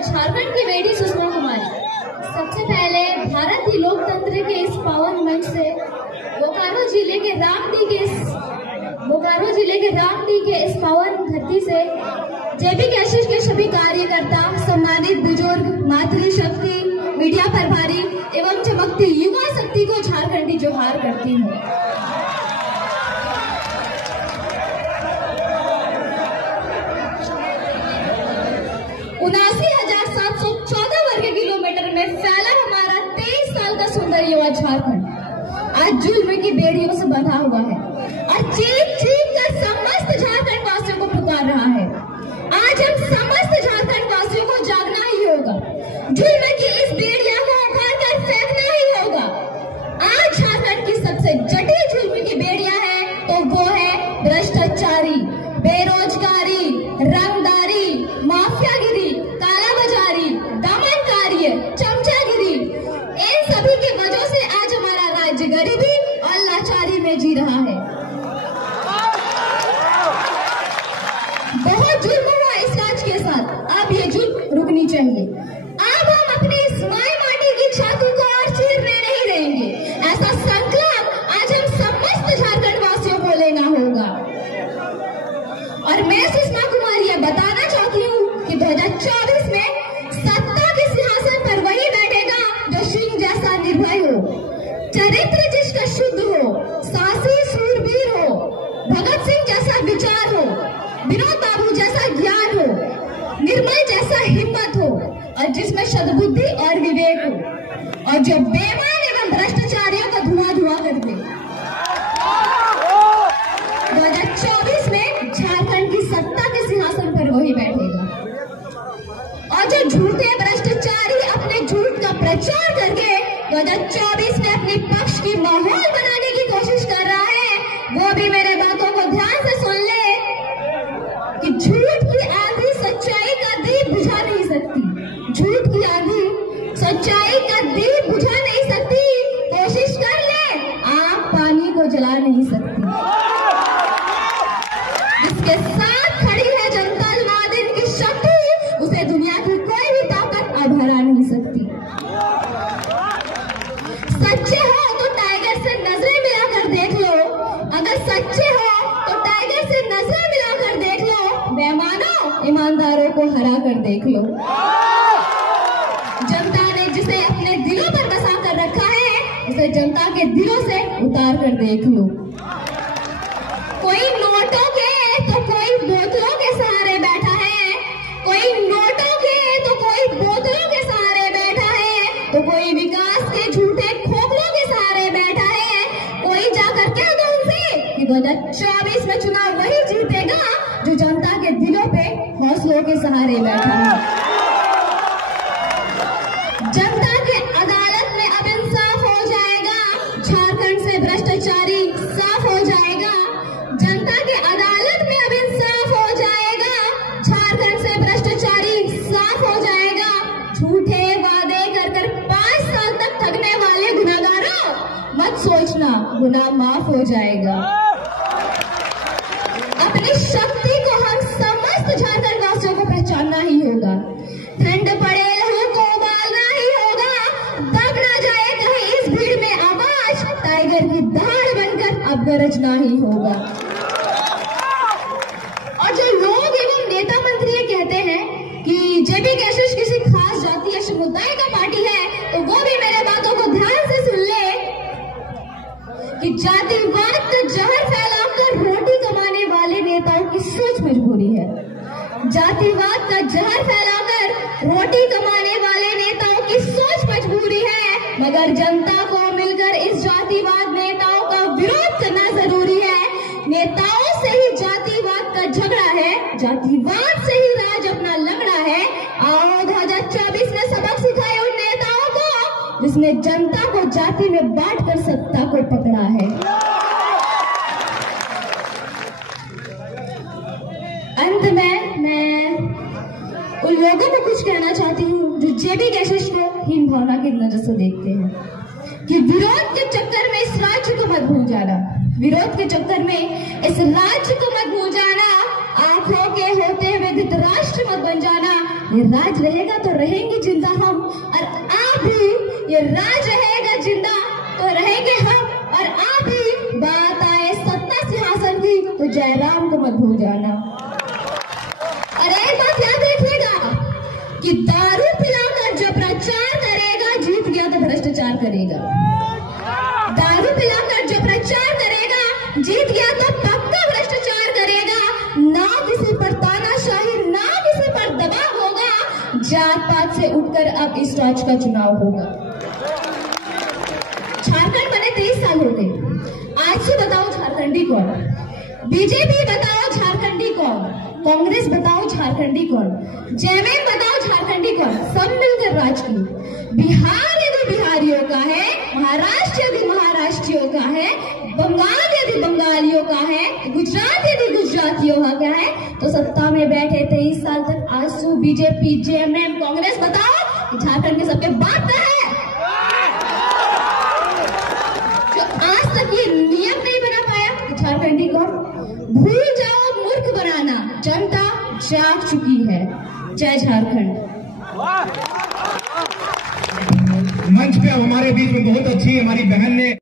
मैं झारखंड की बेटी सुषमा कुमारी सबसे पहले भारत की लोकतंत्र के इस पावन मंच से बोकारो जिले के रामडी के इस पावन धरती से जेबी कैसेट के सभी कार्यकर्ता, सम्मानित बुजुर्ग, मातृशक्ति, मीडिया प्रभारी एवं चमकती युवा शक्ति को झारखंडी जोहार करती हूँ। वर्ग किलोमीटर में फैला हमारा 23 साल का सुंदर युवा झारखंड आज जुल्म की बेड़ियों से बंधा हुआ है और चीख चीख कर समस्त झारखंड वासियों को पुकार रहा है। आज हम समस्त झारखंड वासियों को जागना ही होगा, जुल्म की इस बेड़िया को उखाड़ कर फेंकना ही होगा। आज झारखंड की सबसे जटिल जुल्म की बेड़िया है तो वो है भ्रष्टाचारी, बेरोजगारी, रंगदारी, माफियागिरी, कालाबाजारी, दमनकारी, चमचागिरी। इन सभी की वजह से आज हमारा राज्य गरीबी और लाचारी में जी रहा है। बहुत जुल्म हुआ इस राज्य के साथ, अब ये जुल्म रुकनी चाहिए। अब हम अपनी इस माई माटी की छाती को और चीरने नहीं देंगे। ऐसा संकल्प आज हम समस्त झारखंड वासियों को लेना होगा। और मैं सुषमा कुमारी ये बताना चाहती हूँ कि 2024 में सत्ता के सिंहासन पर वही बैठेगा जो सिंह जैसा निर्भय हो, चरित्र जिसका शुद्ध हो, साहसी सूरवीर हो, भगत सिंह जैसा विचार हो, विनोद बाबू जैसा ज्ञान हो, निर्मल जैसा हिम्मत हो और जिसमें सद्बुद्धि और विवेक हो और जो बेईमान एवं भ्रष्टाचारियों का धुआं धुआं कर दे। 2024 में झारखंड की सत्ता के सिंहासन पर वही बैठेगा और जो झूठे भ्रष्टाचारी अपने झूठ का प्रचार करके 2024 में अपने पक्ष की माहौल बनाने की कोशिश कर रहा है, वो भी मेरे बातों को ध्यान से सुन ले कि झूठ की आंधी सच्चाई का दीप बुझा नहीं सकती। झूठ की आंधी सच्चाई का दीप बुझा नहीं सकती। कोशिश कर ले, आग पानी को जला नहीं सकती। जिसके साथ खड़ी है जनता दिन की शक्ति, उसे दुनिया की कोई भी ताकत अब हरा नहीं सकती। सच्चे हो तो टाइगर से नजरें मिलाकर देख लो, अगर सच्चे हो तो टाइगर से नजरें मिलाकर देख लो, बेईमानों ईमानदारों को हरा कर देख लो। जनता ने जिसे अपने दिलों पर बसा कर रखा है, उसे जनता के दिलों से उतार कर देख लो। कोई नोटों के तो कोई बोतलों के सहारे बैठा है, कोई नोटों के तो कोई बोतलों के सहारे बैठा है, तो कोई विकास के झूठे खोखलों के सहारे बैठा है। कोई जाकर कह दो उनसे कि 2024 में चुनाव वही जीतेगा जो जनता के दिलों पे हौसलों के सहारे बैठा है। जनता के अदालत में अब इंसाफ हो जाएगा, झारखंड से भ्रष्टाचारी साफ हो जाएगा। जनता के अदालत में अब इंसाफ हो जाएगा, झारखंड से भ्रष्टाचारी साफ हो जाएगा। झूठे वादे कर 5 साल तक ठगने वाले गुनाहगारों, मत सोचना गुनाह माफ हो जाएगा। अपनी शक्ति को हम समस्त झारखंड वासियों को पहचानना ही होगा। ठंड पड़े लहू को उबालना ही होगा, दब ना जाए कहीं इस भीड़ में आवाज, टाइगर की दहाड़ बनकर अब गरजना ही होगा। और जो लोग एवं नेता मंत्री कहते हैं कि जेबी कैसेट किसी खास जाति या समुदाय का पार्टी है, तो वो भी मेरे बातों को ध्यान से सुन ले कि जातिवाद का जहर फैलाकर रोटी कमाने वाले नेताओं की सोच मजबूरी है। जातिवाद का जहर फैलाकर रोटी कमाने वाले नेताओं की सोच मजबूरी है, मगर जनता को मिलकर इस जातिवाद नेताओं का विरोध करना जरूरी है। नेताओं से ही जातिवाद का झगड़ा है, जातिवाद से ही राज अपना लंगड़ा है। आओ 2024 में सबक सिखाए उन नेताओं को जिसने जनता को जाति में बांटकर सत्ता को पकड़ा है। अंत में मैं उन लोगों को कुछ कहना चाहती हूँ जो जेबी कैसेट को हीन भावना की नजर से देखते हैं कि विरोध के चक्कर में इस राज्य को मत भूल जाना, विरोध के चक्कर में इस राज्य को मत भूल जाना। आंखों के होते हुए धृतराष्ट्र मत बन जाना। ये राज रहेगा तो रहेंगे जिंदा हम, और आप भी, ये राज रहेगा जिंदा तो रहेंगे हम और आप भी। बात आए सत्ता सिंहासन की तो जयराम को मत भूल जाना। और एक बात याद रखिएगा कि दारू पिलाकर जो प्रचार करेगा जीत गया तो भ्रष्टाचार करेगा। दारू पिलाकर जो प्रचार करेगा जीत गया तो पक्का भ्रष्टाचार करेगा। ना किसी पर तानाशाही, ना किसी पर दबाव होगा। जात पात से उठकर अब इस राज्य का चुनाव होगा। झारखंड बने 23 साल हो गए। आज से बताओ झारखंडी कौन? बीजेपी बताओ झारखंडी कौन? कांग्रेस बताओ झारखंडी कौन? जेएमएम बताओ झारखंडी कौन? सब मिलकर राज की। बिहार यदि बिहारियों का है, महाराष्ट्र यदि महाराष्ट्रियों का है, बंगाल यदि बंगालियों का है, गुजरात यदि गुजरातियों का है, तो सत्ता में बैठे 23 साल तक आजसू बीजेपी, जेएमएम, कांग्रेस बताओ झारखंड के सबके बाप का है। जो आज तक ये नियम नहीं बना पाया झारखंडी कौन? भूल जाओ मूर्ख बनाना, जनता जाग चुकी है। जय झारखंड। मंच पे हमारे बीच में बहुत अच्छी हमारी बहन ने